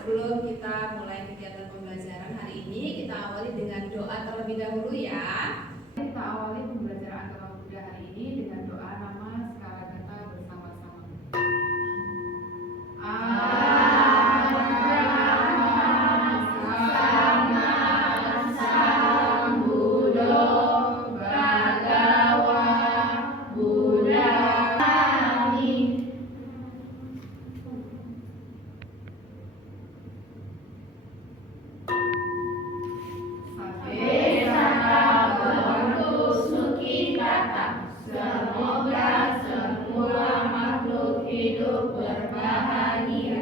Sebelum kita mulai kegiatan pembelajaran hari ini, kita awali dengan doa terlebih dahulu ya. Kita awali pembelajaran agama Buddha hari ini dengan doa nama skala kata bersama-sama. Semoga semua makhluk hidup berbahagia.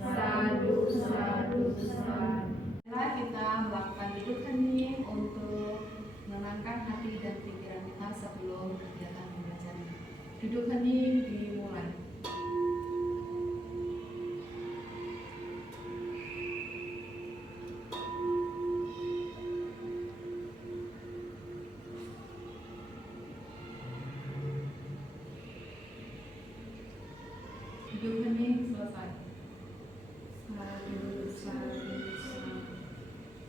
Sadu, sadu, sadu. Kita melakukan duduk hening untuk menenangkan hati dan pikiran kita sebelum kegiatan pembelajaran. Duduk hening dimulai. Duduk hening selesai. Sadu, sadu, sadu.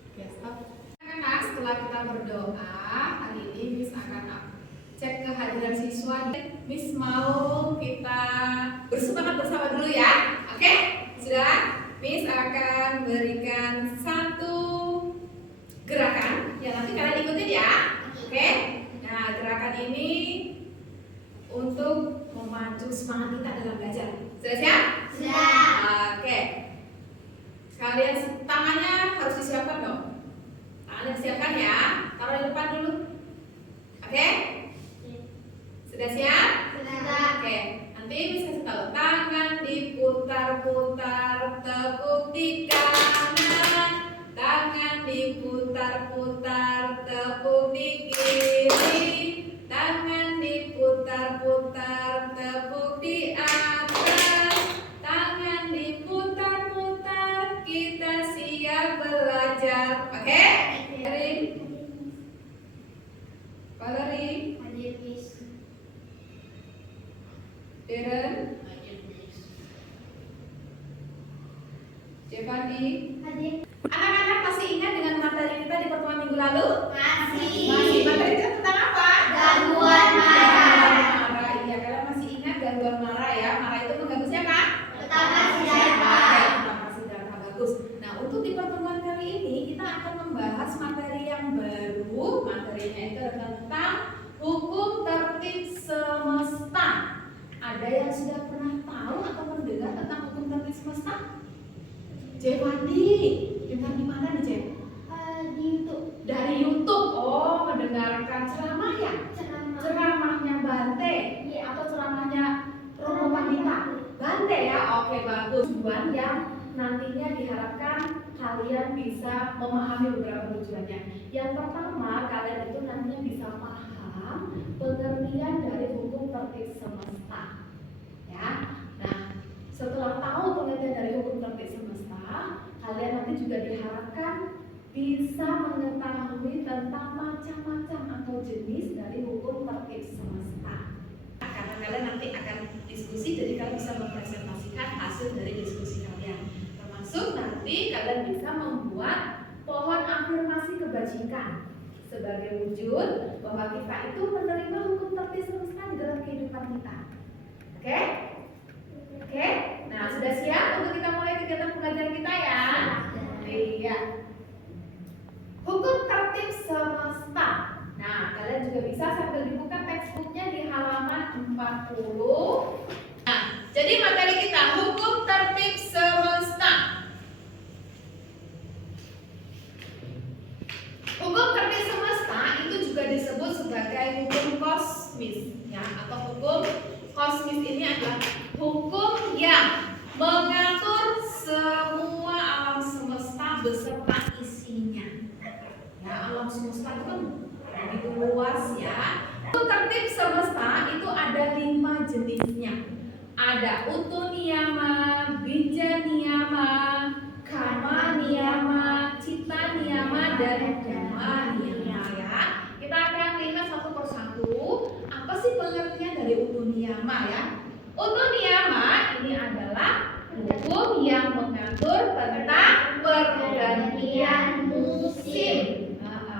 Oke, stop. Karena setelah kita berdoa, hari ini Miss akan cek kehadiran siswa. Miss mau kita bersemangat bersama dulu ya. Oke? Sudah? Miss akan berikan satu gerakan yang nanti kalian ikutin ya. Oke? Nah, gerakan ini untuk memacu semangat kita dalam belajar. Sudah siap? Sudah. Oke. Kalian tangannya harus disiapkan dong. Tangannya disiapkan ya. Taruh di depan dulu. Oke? Sudah siap? Sudah. Oke. Nanti Miss kasih tahu. Tangan diputar-putar, tepuk di kanan. Tangan diputar-putar, tepuk di kiri. Tangan diputar-putar, tepuk di atas. Tangan diputar-putar, kita siap belajar. Oke? Valerie, Hadir, Miss. Darren, Jevandi. Hadir. Anak-anak masih ingat dengan materi kita di pertemuan minggu lalu? Masih. Materi kita tentang apa? Gangguan marah. Marah. Iya, kalian masih ingat gangguan marah ya? Marah itu mengganggu siapa? Pertama siapa? Pertama siapa? Bagus. Nah, untuk di pertemuan kali ini kita akan membahas materi yang baru. Materinya itu adalah tentang hukum tertib semesta. Ada yang sudah pernah tahu atau mendengar tentang hukum tertib semesta? Jevandi, dengar di mana nih Jev? Di YouTube. Dari YouTube. Oh, mendengarkan ceramah ya? Ceramahnya Bante atau ceramahnya Romo Pandita? Bante ya? Oke, bagus. Tujuan yang nantinya diharapkan kalian bisa memahami beberapa tujuannya. Yang pertama, kalian itu nantinya bisa paham pengertian dari hukum tertib semesta. Ya. Nah, setelah tahu pengertian dari hukum tertib semesta, kalian nanti juga diharapkan bisa mengetahui tentang macam-macam atau jenis dari hukum tertib semesta. Karena kalian nanti akan diskusi, jadi kalian bisa mempresentasikan hasil dari diskusi kalian. Termasuk nanti kalian bisa membuat pohon afirmasi kebajikan sebagai wujud bahwa kita itu menerima hukum tertib semesta di dalam kehidupan kita. Oke? Oke? Nah, sudah siap untuk kita mulai kegiatan pembelajaran kita ya? Iya. Hukum tertib semesta. Nah, kalian juga bisa sambil dibuka textbooknya di halaman 40. Nah, jadi materi kita hukum tertib semesta. Hukum tertib semesta itu juga disebut sebagai hukum kosmis, ya, atau hukum kosmis ini adalah hukum yang mengatur semua alam semesta beserta isinya. Ya, alam semesta itu kan begitu luas ya. Hukum tertib semesta itu ada 5 jenisnya. Ada utu niyama, bija niyama, kama niyama, cita niyama, dan zaman ya. Kita akan lihat satu persatu apa sih pengertian dari utu niyama ya. Utu niyama ini adalah hukum yang mengatur tentang pergantian musim.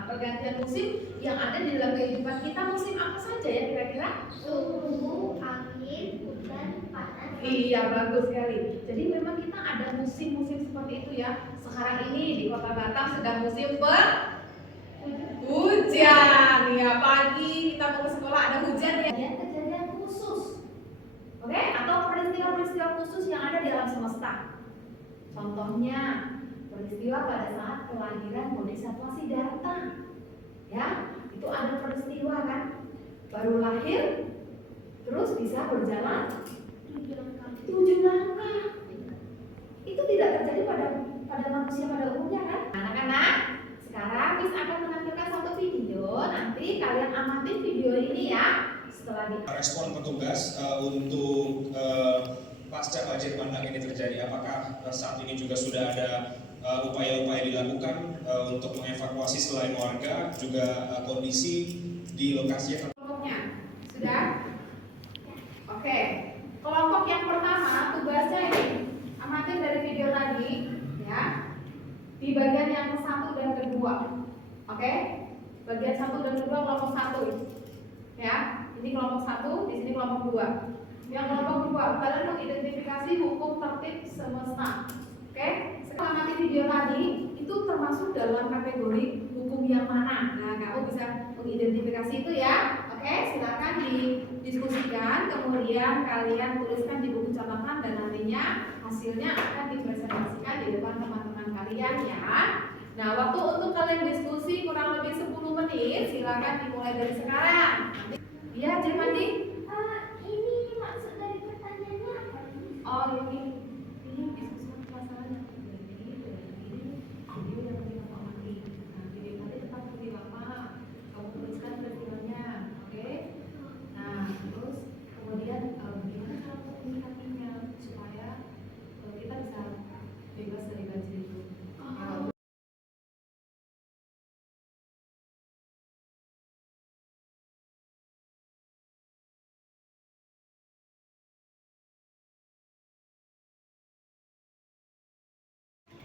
Pergantian musim yang ada di dalam kehidupan kita. Musim apa saja ya kira-kira? Suhu, angin, hujan, panas. Iya, bagus sekali. Jadi memang kita ada musim-musim seperti itu ya. Sekarang ini di Kota Batam sedang musim hujan. Ya, pagi kita mau ke sekolah ada hujan ya. Kejadian khusus. Oke, atau peristiwa-peristiwa khusus yang ada di alam semesta. Contohnya, peristiwa pada saat kelahiran Bodhisattva Siddhartha. Ya, itu ada peristiwa kan? Baru lahir, terus bisa berjalan 7 langkah. Itu tidak terjadi pada manusia pada umumnya kan? Anak-anak, sekarang Miss akan menampilkan satu video. Nanti kalian amatin video ini ya. Setelah respon petugas untuk pasca banjir bandang ini terjadi, apakah saat ini juga sudah ada upaya-upaya dilakukan untuk mengevakuasi selain warga juga kondisi di lokasi yang kelompoknya sudah? Oke, kelompok yang pertama tugasnya ini amatin dari video tadi ya, di bagian yang 1 dan kedua. Oke, bagian 1 dan kedua kelompok 1 ya. Ini kelompok 1, di sini kelompok 2. Yang kelompok 2 kalian mengidentifikasi hukum tertib semesta. Oke, setelah amati video tadi itu termasuk dalam kategori hukum yang mana? Nah, kamu bisa mengidentifikasi itu ya. Oke, silakan didiskusikan, kemudian kalian tuliskan di buku catatan dan nantinya hasilnya akan dipresentasikan di depan teman-teman kalian ya. Nah, waktu untuk kalian diskusi kurang lebih 10 menit. Silakan dimulai dari sekarang. Iya, Jermandi. Ini maksud dari pertanyaannya apa? Oh, ini diskusi masalahnya. Jadi video yang tadi kamu amati. Nah, video tadi tetap lebih lama. Kamu tuliskan peristiwanya, oke? Nah, terus kemudian bagaimana cara menyikapinya supaya kita bisa bebas dari banjir itu.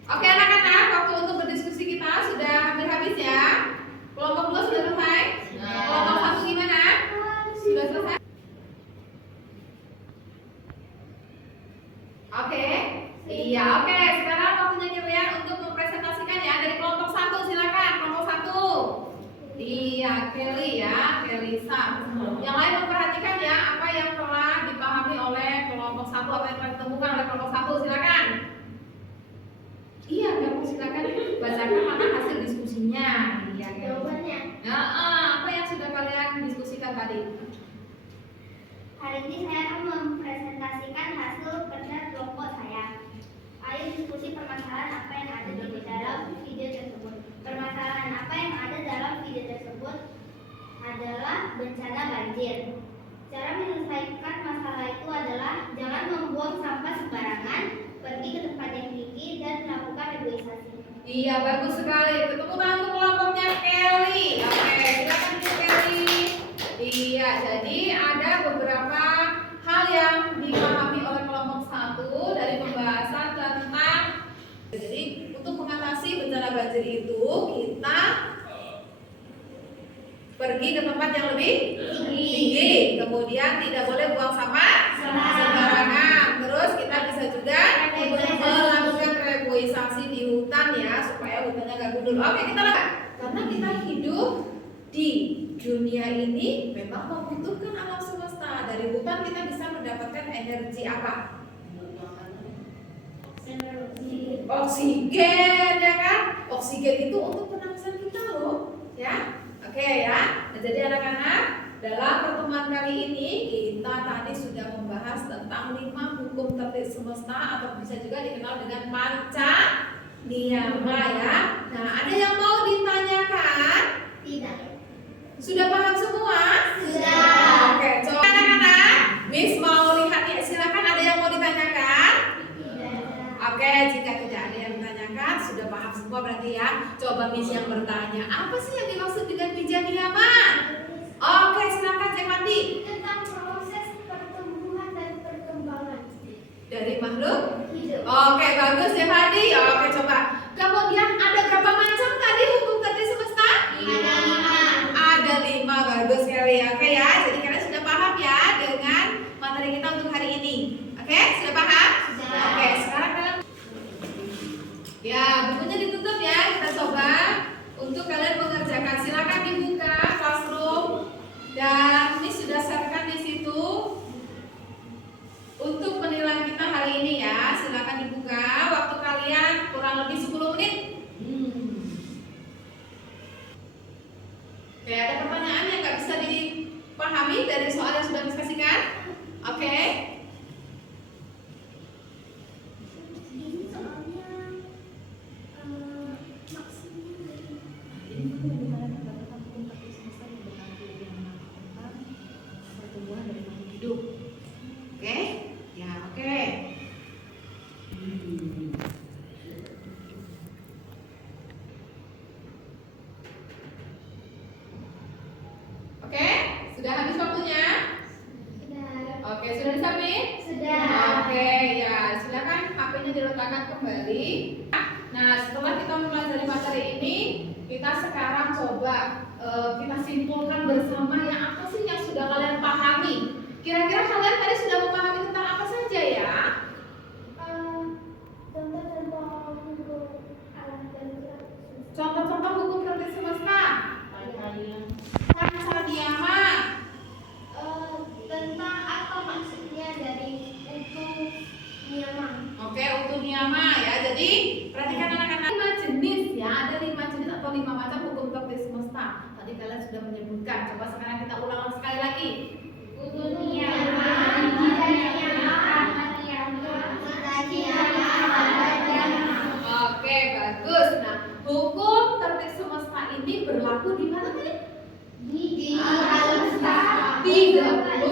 Oke anak-anak, waktu untuk berdiskusi kita sudah hampir habis ya. Kelompok 2 sudah selesai? Kelompok 1 gimana? Sudah selesai? Oke. Iya, oke. Sekarang waktunya kalian untuk mempresentasikan ya. Dari kelompok 1 silakan. Kelompok 1. Iya, Kelly ya, Kelisa. Yang lain memperhatikan ya apa yang telah dipahami oleh kelompok 1, apa yang telah ditemukan oleh kelompok 1, silakan. Iya, kamu silakan bacakan mana hasil diskusinya. Iya, Jawabannya. Nah, apa yang sudah kalian diskusikan tadi? Hari ini saya akan mempresentasikan hasil kerja kelompok saya. Ayo diskusi permasalahan apa yang ada di dalam video tersebut. Permasalahan apa yang ada dalam video tersebut adalah bencana banjir. Cara menyelesaikan masalah itu adalah jangan membuang sampah sembarangan, pergi ke tempat yang tinggi dan melakukan reboisasi. Iya, bagus sekali. Tepuk tangan untuk kelompoknya Kelly. Oke, silakan Bu Kelly. Iya, jadi ada beberapa hal yang dipahami oleh kelompok 1 dari pembahasan tentang jadi untuk mengatasi bencana banjir itu kita pergi ke tempat yang lebih tinggi. Kemudian tidak boleh buang sampah sembarangan. Terus kita bisa juga melakukan reboisasi di hutan ya supaya hutannya gak gundul. Oke, kita lihat. Karena kita hidup di dunia ini memang membutuhkan alam semesta. Dari hutan kita bisa mendapatkan energi apa? Oksigen ya kan? Oksigen itu untuk pernapasan kita loh, ya. Oke ya. Nah, jadi anak-anak, dalam pertemuan kali ini kita tadi sudah membahas tentang 5 hukum tertib semesta atau bisa juga dikenal dengan panca niyama ya. Nah, ada yang mau ditanyakan? Tidak. Sudah paham semua? Sudah. Oke, coba anak-anak, Miss mau lihat ya. Silakan, ada yang mau ditanyakan? Tidak. Oke, jika tidak ada yang ditanyakan, sudah paham semua berarti ya. Coba Miss yang bertanya, apa sih yang dimaksud dengan bijaniaman? Oke, silakan Cek Mandi. Tentang proses pertumbuhan dan perkembangan Dari makhluk hidup. Oke, bagus ya Fadi. Oke, coba. Kemudian ada berapa macam tadi hukum tertib semesta? Ada 5. Ada 5, bagus sekali. Oke ya, jadi kalian sudah paham ya dengan materi kita untuk hari ini. Oke, sudah paham? Sudah. Oke, sekarang kalian ya, bukunya ditutup ya. Kita coba untuk kalian mengerjakan. Silakan dibuka classroom dan ini sudah sharekan di situ. Untuk penilaian kita hari ini ya, silakan dibuka. Waktu kalian kurang lebih 10 menit. Oke, ada pertanyaan yang nggak bisa dipahami dari soal yang sudah Miss kasihkan? Oke. Soalnya maksudnya Ini bagaimana mendapatkan hukum tertib semesta yang berlaku yang melakukan pertumbuhan dari makhluk hidup. Oke? Ya, oke. Oke, sudah habis waktunya? sudah. Oke, sudah disubmit? Sudah. Oke, ya silakan HP-nya diletakkan kembali. Nah, setelah kita mempelajari materi ini, kita sekarang coba kita simpulkan bersama yang apa sih yang sudah kalian pahami. Kira-kira kalian tadi sudah memahami tentang apa saja ya? Contoh-contoh hukum alam dan Contoh-contoh hukum tertib semesta. Tata diama. tentang apa maksudnya dari utu niyama. Oke, utu niyama ya. Jadi perhatikan anak-anak, 5 jenis ya. Ada 5 jenis atau 5 macam hukum tertib semesta. Tadi kalian sudah menyebutkan. Coba sekarang kita ulang sekali lagi. Utu niyama, tidak niyama, Oke, bagus. Nah, hukum tertib semesta ini berlaku di mana tadi? di alam semesta. 31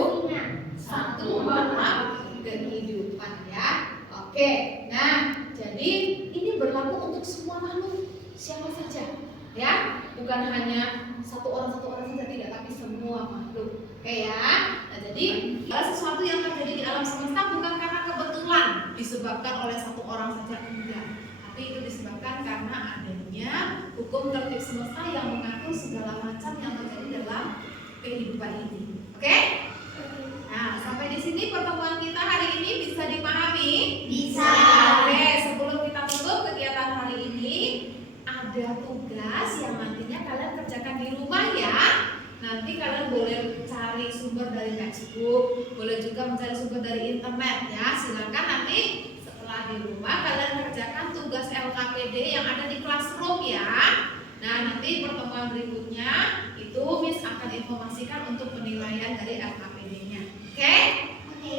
alam kehidupan ya. Oke. Nah, jadi ini berlaku untuk semua makhluk siapa saja ya, bukan hanya satu orang saja tidak, tapi semua makhluk. Oke ya. Nah, jadi sesuatu yang terjadi di alam semesta bukan karena kebetulan disebabkan oleh satu orang saja, enggak. Tapi itu disebabkan karena adanya hukum tertib semesta yang mengatur segala macam yang terjadi dalam kehidupan ini. Oke? Nah, sampai di sini pertemuan kita hari ini bisa dipahami? Bisa. Oke, sebelum kita tutup kegiatan hari ini, ada tugas yang nantinya kalian kerjakan di rumah ya. Nanti kalian boleh cari sumber dari textbook, boleh juga mencari sumber dari internet ya. Silakan nanti setelah di rumah kalian kerjakan tugas LKPD yang ada di classroom ya. Nah, nanti pertemuan berikutnya itu Miss akan informasikan untuk penilaian dari LKPD-nya. Oke?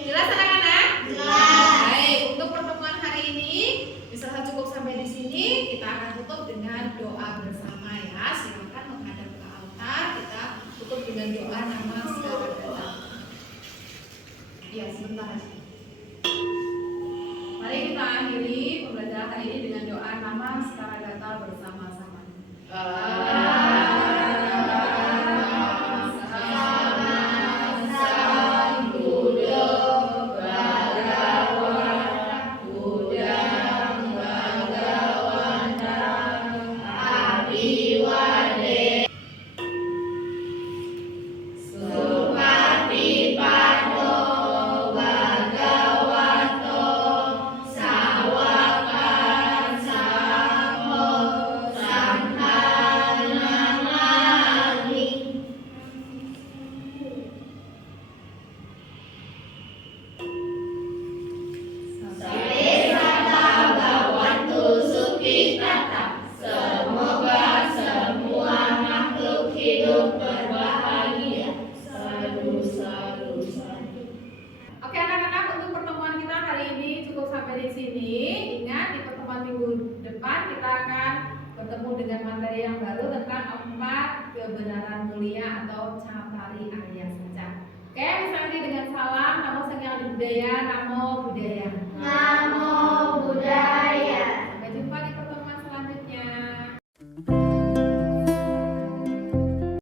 Jelas anak-anak? Jelas. Baik, untuk pertemuan hari ini bisa cukup sampai di sini. Kita akan tutup dengan doa bersama ya. Silakan menghadap ke altar. Kita tutup dengan doa nama segala datang. Ya, sebentar. Mari kita akhiri pembelajaran hari ini dengan doa nama secara data bersama-sama. Oke anak-anak, untuk pertemuan kita hari ini cukup sampai di sini. Ingat di pertemuan minggu depan kita akan bertemu dengan materi yang baru tentang 4 kebenaran mulia atau Campari Arya Saja. Oke, misalnya dengan salam, namo Sang Hyang Adi Budaya, namo budaya. Namo Buddhaya.